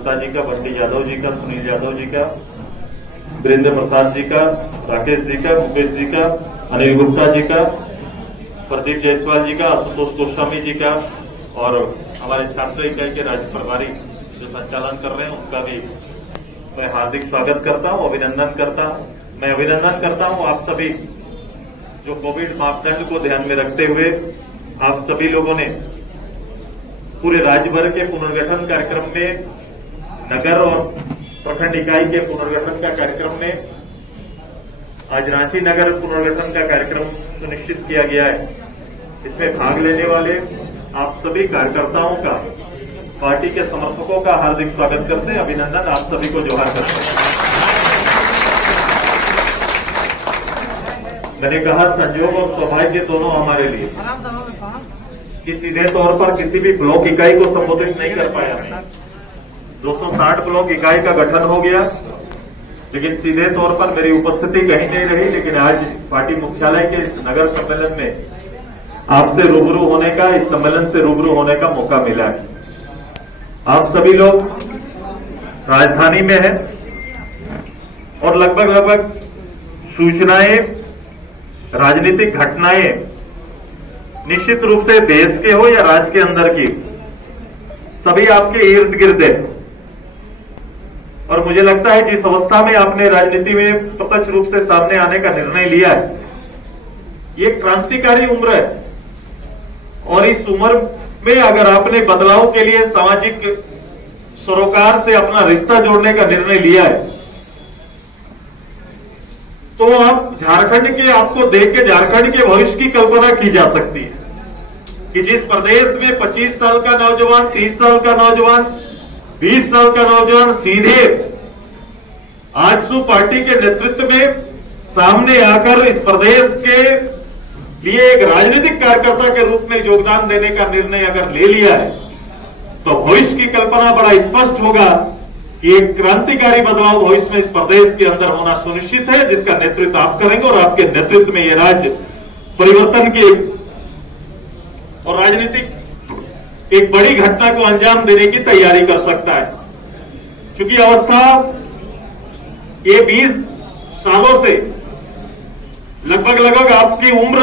गुप्ता जी का, बंटी यादव जी का, सुनील यादव जी का, वीरेंद्र प्रसाद जी का, राकेश जी का, मुकेश जी का, अनिल गुप्ता जी का, प्रदीप जायसवाल जी का, आशुतोष गोस्वामी जी का और हमारे छात्र इकाई के राज्य प्रभारी जो संचालन कर रहे हैं उनका भी मैं हार्दिक स्वागत करता हूं, अभिनंदन करता हूं। मैं अभिनंदन करता हूं आप सभी जो कोविड मापदंड को ध्यान में रखते हुए आप सभी लोगों ने पूरे राज्य भर के पुनर्गठन कार्यक्रम में, नगर और प्रखंड इकाई के पुनर्गठन का कार्यक्रम में आज रांची नगर पुनर्गठन का कार्यक्रम सुनिश्चित किया गया है। इसमें भाग लेने वाले आप सभी कार्यकर्ताओं का, पार्टी के समर्थकों का हार्दिक स्वागत करते हैं, अभिनंदन, आप सभी को जोहार करते हैं। मैंने कहा संयोग और सौभाग्य दोनों हमारे लिए कि सीधे तौर पर किसी भी ब्लॉक इकाई को संबोधित नहीं कर पाया। 260 ब्लॉक इकाई का गठन हो गया, लेकिन सीधे तौर पर मेरी उपस्थिति कहीं नहीं रही। लेकिन आज पार्टी मुख्यालय के इस नगर सम्मेलन में आपसे रूबरू होने का, इस सम्मेलन से रूबरू होने का मौका मिला है। आप सभी लोग राजधानी में हैं और लगभग सूचनाएं, राजनीतिक घटनाएं निश्चित रूप से देश के हो या राज्य के अंदर की, सभी आपके इर्द गिर्द है। और मुझे लगता है जिस अवस्था में आपने राजनीति में प्रत्यक्ष रूप से सामने आने का निर्णय लिया है, ये क्रांतिकारी उम्र है। और इस उम्र में अगर आपने बदलाव के लिए सामाजिक सरोकार से अपना रिश्ता जोड़ने का निर्णय लिया है, तो आप झारखंड के, आपको देख के झारखंड के भविष्य की कल्पना की जा सकती है कि जिस प्रदेश में 25 साल का नौजवान, 30 साल का नौजवान, 20 साल का नौजवान सीधे आजसू पार्टी के नेतृत्व में सामने आकर इस प्रदेश के लिए एक राजनीतिक कार्यकर्ता के रूप में योगदान देने का निर्णय अगर ले लिया है, तो भविष्य की कल्पना बड़ा स्पष्ट होगा कि एक क्रांतिकारी बदलाव भविष्य में इस प्रदेश के अंदर होना सुनिश्चित है, जिसका नेतृत्व आप करेंगे और आपके नेतृत्व में ये राज्य परिवर्तन की और राजनीतिक एक बड़ी घटना को अंजाम देने की तैयारी कर सकता है। चूंकि अवस्था ये 20 सालों से लगभग आपकी उम्र,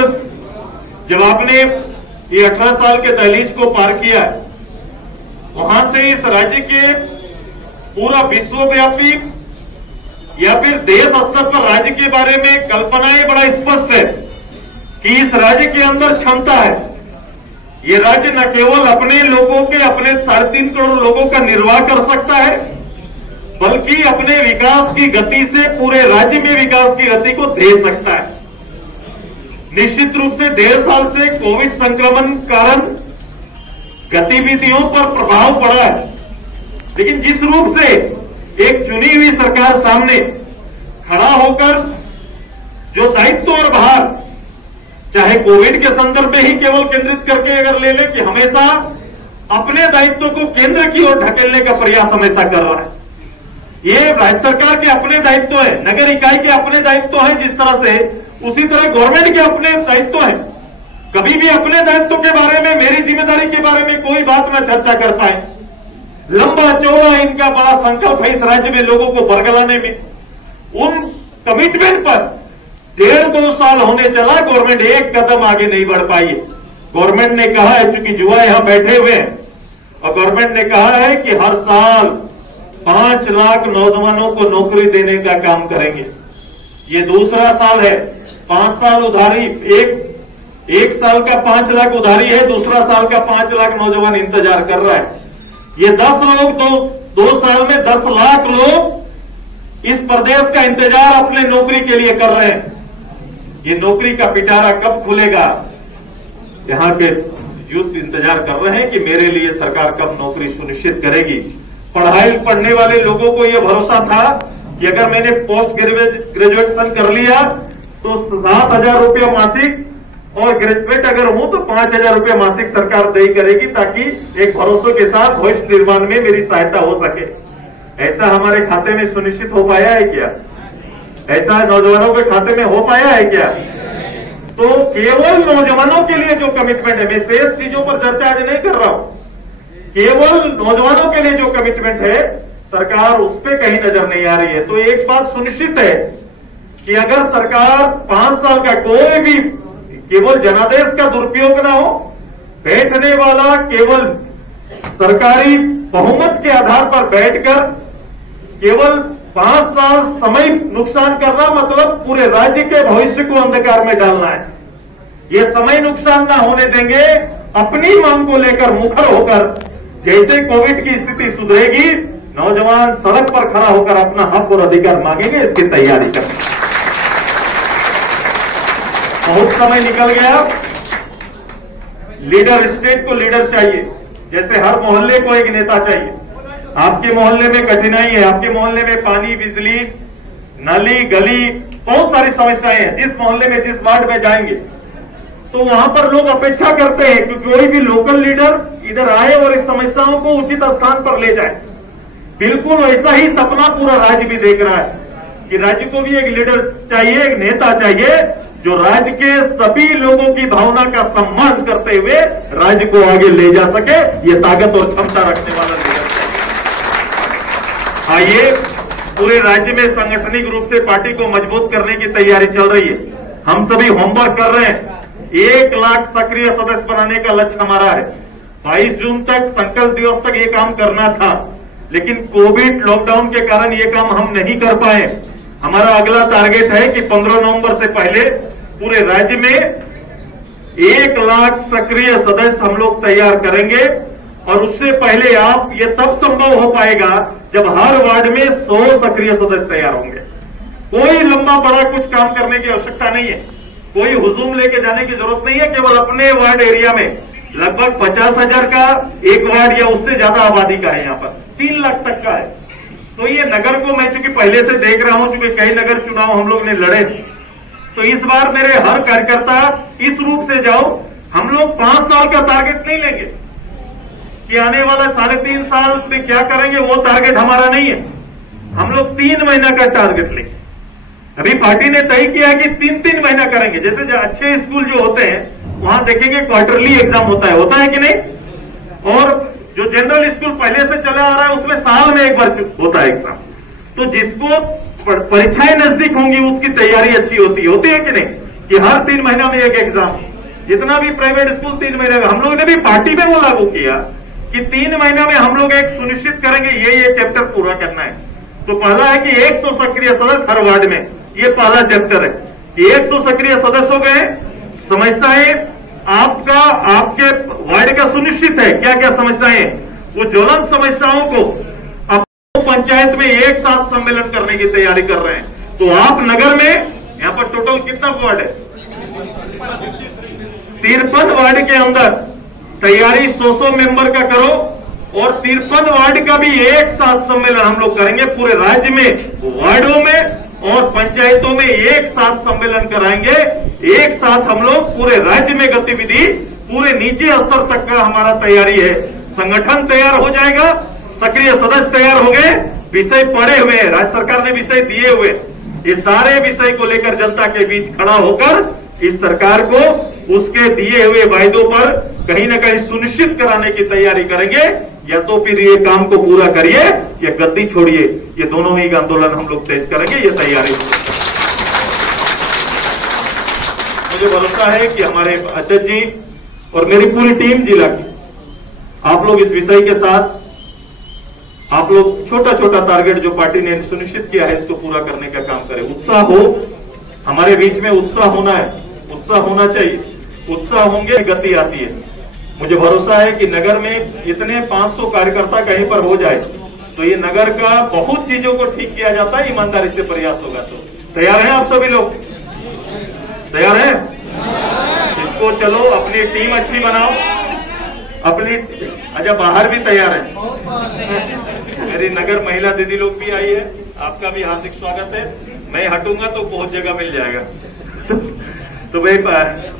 जब आपने ये 18 साल के दहलीज को पार किया, वहां से इस राज्य के पूरा विश्वव्यापी या फिर देश स्तर पर राज्य के बारे में कल्पनाएं बड़ा स्पष्ट है कि इस राज्य के अंदर क्षमता है। ये राज्य न केवल अपने लोगों के, अपने 3.5 करोड़ लोगों का निर्वाह कर सकता है, बल्कि अपने विकास की गति से पूरे राज्य में विकास की गति को दे सकता है। निश्चित रूप से 1.5 साल से कोविड संक्रमण कारण गतिविधियों पर प्रभाव पड़ा है, लेकिन जिस रूप से एक चुनी हुई सरकार सामने खड़ा होकर जो दायित्व और भार, चाहे कोविड के संदर्भ में ही केवल केंद्रित करके अगर ले लें कि हमेशा अपने दायित्व को केंद्र की ओर ढकेलने का प्रयास हमेशा कर रहा है। ये राज्य सरकार के अपने दायित्व है, नगर इकाई के अपने दायित्व है, जिस तरह से उसी तरह गवर्नमेंट के अपने दायित्व है। कभी भी अपने दायित्व के बारे में, मेरी जिम्मेदारी के बारे में कोई बात न चर्चा कर पाए। लंबा चौड़ा इनका बड़ा संकल्प है इस राज्य में लोगों को बरगलाने में। उन कमिटमेंट पर 1.5-2 साल होने चला, गवर्नमेंट एक कदम आगे नहीं बढ़ पाई है। गवर्नमेंट ने कहा है, चूंकि युवा यहां बैठे हुए हैं, और गवर्नमेंट ने कहा है कि हर साल 5 लाख नौजवानों को नौकरी देने का काम करेंगे। ये दूसरा साल है। 5 साल उधारी, एक साल का 5 लाख उधारी है, दूसरा साल का 5 लाख नौजवान इंतजार कर रहा है। ये 10 लोग, 2 साल में 10 लाख लोग इस प्रदेश का इंतजार अपने नौकरी के लिए कर रहे हैं। ये नौकरी का पिटारा कब खुलेगा, यहाँ के यूथ इंतजार कर रहे हैं कि मेरे लिए सरकार कब नौकरी सुनिश्चित करेगी। पढ़ने वाले लोगों को यह भरोसा था कि अगर मैंने पोस्ट ग्रेजुएशन कर लिया तो 7,000 रुपया मासिक, और ग्रेजुएट अगर हूं तो 5,000 रुपया मासिक सरकार तय करेगी, ताकि एक भरोसे के साथ भविष्य निर्माण में मेरी सहायता हो सके। ऐसा हमारे खाते में सुनिश्चित हो पाया है क्या? ऐसा नौजवानों के खाते में हो पाया है क्या? तो केवल नौजवानों के लिए जो कमिटमेंट है, मैं शेष चीजों पर चर्चा आज नहीं कर रहा हूं, केवल नौजवानों के लिए जो कमिटमेंट है सरकार उस पर कहीं नजर नहीं आ रही है। तो एक बात सुनिश्चित है कि अगर सरकार 5 साल का कोई भी केवल जनादेश का दुरुपयोग ना हो, बैठने वाला केवल सरकारी बहुमत के आधार पर बैठकर केवल 5 साल समय नुकसान करना मतलब पूरे राज्य के भविष्य को अंधकार में डालना है। ये समय नुकसान ना होने देंगे। अपनी मांग को लेकर मुखर होकर जैसे कोविड की स्थिति सुधरेगी, नौजवान सड़क पर खड़ा होकर अपना हक और अधिकार मांगेंगे, इसकी तैयारी करें। बहुत समय निकल गया। लीडर, स्टेट को लीडर चाहिए। जैसे हर मोहल्ले को एक नेता चाहिए। आपके मोहल्ले में कठिनाई है, आपके मोहल्ले में पानी, बिजली, नाली, गली, बहुत सारी समस्याएं हैं। जिस मोहल्ले में, जिस वार्ड में जाएंगे तो वहां पर लोग अपेक्षा करते हैं कि कोई भी लोकल लीडर इधर आए और इस समस्याओं को उचित स्थान पर ले जाए। बिल्कुल वैसा ही सपना पूरा राज्य भी देख रहा है कि राज्य को भी एक लीडर चाहिए, एक नेता चाहिए जो राज्य के सभी लोगों की भावना का सम्मान करते हुए राज्य को आगे ले जा सके। ये ताकत और क्षमता रखने वाला लीडर चाहिए। आइए, पूरे राज्य में सांगठनिक रूप से पार्टी को मजबूत करने की तैयारी चल रही है। हम सभी होमवर्क कर रहे हैं। 1 लाख सक्रिय सदस्य बनाने का लक्ष्य हमारा है। 22 जून तक, संकल्प दिवस तक ये काम करना था, लेकिन कोविड लॉकडाउन के कारण ये काम हम नहीं कर पाए। हमारा अगला टारगेट है कि 15 नवंबर से पहले पूरे राज्य में 1 लाख सक्रिय सदस्य हम लोग तैयार करेंगे। और उससे पहले आप, ये तब संभव हो पाएगा जब हर वार्ड में 100 सक्रिय सदस्य तैयार होंगे। कोई लंबा बड़ा कुछ काम करने की आवश्यकता नहीं है, कोई हुजूम लेके जाने की जरूरत नहीं है। केवल अपने वार्ड एरिया में लगभग 50,000 का एक वार्ड या उससे ज्यादा आबादी का है, यहाँ पर 3 लाख तक का है। तो ये नगर को मैं चूंकि पहले से देख रहा हूं, चूंकि कई नगर चुनाव हम लोग ने लड़े, तो इस बार मेरे हर कार्यकर्ता इस रूप से जाओ। हम लोग 5 साल का टारगेट नहीं लेंगे कि आने वाला 3.5 साल में क्या करेंगे, वो टारगेट हमारा नहीं है। हम लोग 3 महीना का टारगेट लेंगे। अभी पार्टी ने तय किया है कि 3-3 महीना करेंगे। जैसे जो अच्छे स्कूल जो होते हैं वहां देखेंगे क्वार्टरली एग्जाम होता है कि नहीं। और जो जनरल स्कूल पहले से चला आ रहा है उसमें साल में एक बार होता है एग्जाम। तो जिसको परीक्षाएं नजदीक होंगी उसकी तैयारी अच्छी होती है कि नहीं, कि हर 3 महीना में एक एग्जाम। जितना भी प्राइवेट स्कूल 3 महीने में, हम लोग ने भी पार्टी में वो लागू किया कि 3 महीना में हम लोग एक सुनिश्चित करेंगे ये चैप्टर पूरा करना है। तो पहला है कि 100 सक्रिय सदस्य हर वार्ड में, ये पहला चैप्टर है कि 100 सक्रिय सदस्य हो गए। समस्याएं आपके वार्ड का सुनिश्चित है, क्या क्या समस्याएं, वो ज्वलंत समस्याओं को अपने पंचायत में एक साथ सम्मेलन करने की तैयारी कर रहे हैं। तो आप नगर में, यहाँ पर टोटल कितना वार्ड है, 53 वार्ड के अंदर तैयारी 100 मेंबर का करो। और 53 वार्ड का भी एक साथ सम्मेलन हम लोग करेंगे पूरे राज्य में, वार्डों में और पंचायतों में एक साथ सम्मेलन कराएंगे। एक साथ हम लोग पूरे राज्य में गतिविधि, पूरे नीचे स्तर तक का हमारा तैयारी है। संगठन तैयार हो जाएगा, सक्रिय सदस्य तैयार हो गए, विषय पड़े हुए, राज्य सरकार ने विषय दिए हुए, ये सारे विषय को लेकर जनता के बीच खड़ा होकर इस सरकार को उसके दिए हुए वायदों पर कहीं न कहीं सुनिश्चित कराने की तैयारी करेंगे। या तो फिर ये काम को पूरा करिए या गद्दी छोड़िए, ये दोनों ही आंदोलन हम लोग तेज करेंगे, ये तैयारी। मुझे भरोसा है कि हमारे अध्यक्ष जी और मेरी पूरी टीम जिला की, आप लोग इस विषय के साथ, आप लोग छोटा छोटा टारगेट जो पार्टी ने सुनिश्चित किया है इसको पूरा करने का काम करें। उत्साह हो, हमारे बीच में उत्साह होना है, उत्साह होना चाहिए। उत्साह होंगे गति आती है। मुझे भरोसा है कि नगर में इतने 500 कार्यकर्ता कहीं पर हो जाए तो ये नगर का बहुत चीजों को ठीक किया जाता है, ईमानदारी से प्रयास होगा। तो तैयार हैं आप सभी लोग? तैयार हैं? इसको चलो अपनी टीम अच्छी बनाओ, अपनी, अच्छा बाहर भी तैयार है। मेरी नगर महिला दीदी लोग भी आई है, आपका भी हार्दिक स्वागत है। मैं हटूंगा तो बहुत जगह मिल जाएगा। तो भाई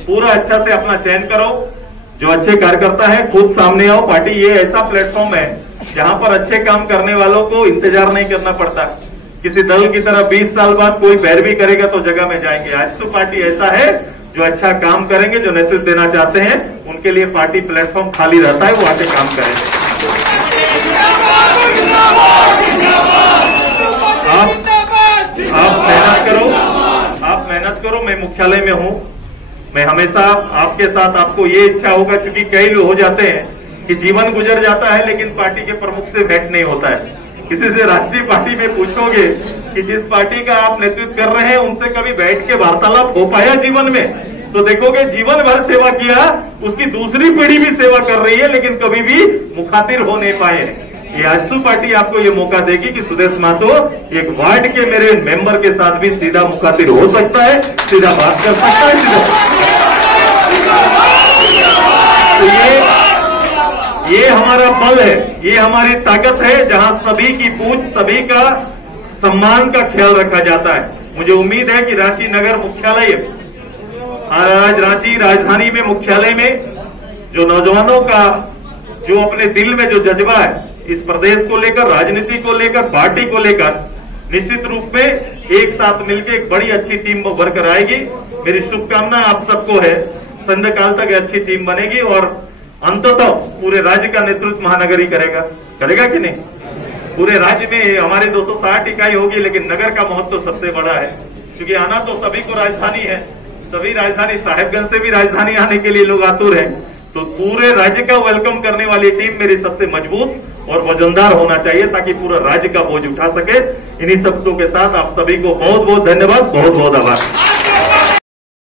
पूरा अच्छा से अपना चयन करो, जो अच्छे कार्यकर्ता है खुद सामने आओ। पार्टी ये ऐसा प्लेटफॉर्म है जहां पर अच्छे काम करने वालों को इंतजार नहीं करना पड़ता। किसी दल की तरह 20 साल बाद कोई पैरवी करेगा तो जगह में जाएंगे। आज तो पार्टी ऐसा है जो अच्छा काम करेंगे, जो नेतृत्व देना चाहते हैं उनके लिए पार्टी प्लेटफॉर्म खाली रहता है, वो आके काम करेंगे। मुख्यालय में हूं, मैं हमेशा आपके साथ, आपको ये इच्छा होगा, क्योंकि कई लोग हो जाते हैं कि जीवन गुजर जाता है लेकिन पार्टी के प्रमुख से भेंट नहीं होता है। किसी से राष्ट्रीय पार्टी में पूछोगे कि जिस पार्टी का आप नेतृत्व कर रहे हैं उनसे कभी बैठ के वार्तालाप हो पाया जीवन में, तो देखोगे जीवन भर सेवा किया, उसकी दूसरी पीढ़ी भी सेवा कर रही है लेकिन कभी भी मुखातिर हो नहीं पाए। ये आजसू पार्टी आपको ये मौका देगी कि सुदेश महतो एक वार्ड के मेरे मेंबर के साथ भी सीधा मुखातिर हो सकता है, सीधा बात कर सकता है, तो ये हमारा बल है, ये हमारी ताकत है, जहां सभी की पूछ, सभी का सम्मान का ख्याल रखा जाता है। मुझे उम्मीद है कि रांची नगर मुख्यालय, आज रांची राजधानी में मुख्यालय में जो नौजवानों का जो अपने दिल में जो जज्बा है इस प्रदेश को लेकर, राजनीति को लेकर, पार्टी को लेकर, निश्चित रूप में एक साथ मिलकर एक बड़ी अच्छी टीम बनकर आएगी। मेरी शुभकामना आप सबको है, संध्याकाल तक अच्छी टीम बनेगी और अंततः पूरे राज्य का नेतृत्व महानगर ही करेगा कि नहीं? पूरे राज्य में हमारे 260 इकाई होगी, लेकिन नगर का महत्व सबसे बड़ा है, क्योंकि आना तो सभी को राजधानी है, सभी राजधानी, साहेबगंज से भी राजधानी आने के लिए लोग आतुर हैं, तो पूरे राज्य का वेलकम करने वाली टीम मेरी सबसे मजबूत और वजनदार होना चाहिए ताकि पूरा राज्य का बोझ उठा सके। इन्हीं सबकों के साथ आप सभी को बहुत बहुत धन्यवाद, बहुत बहुत आभार।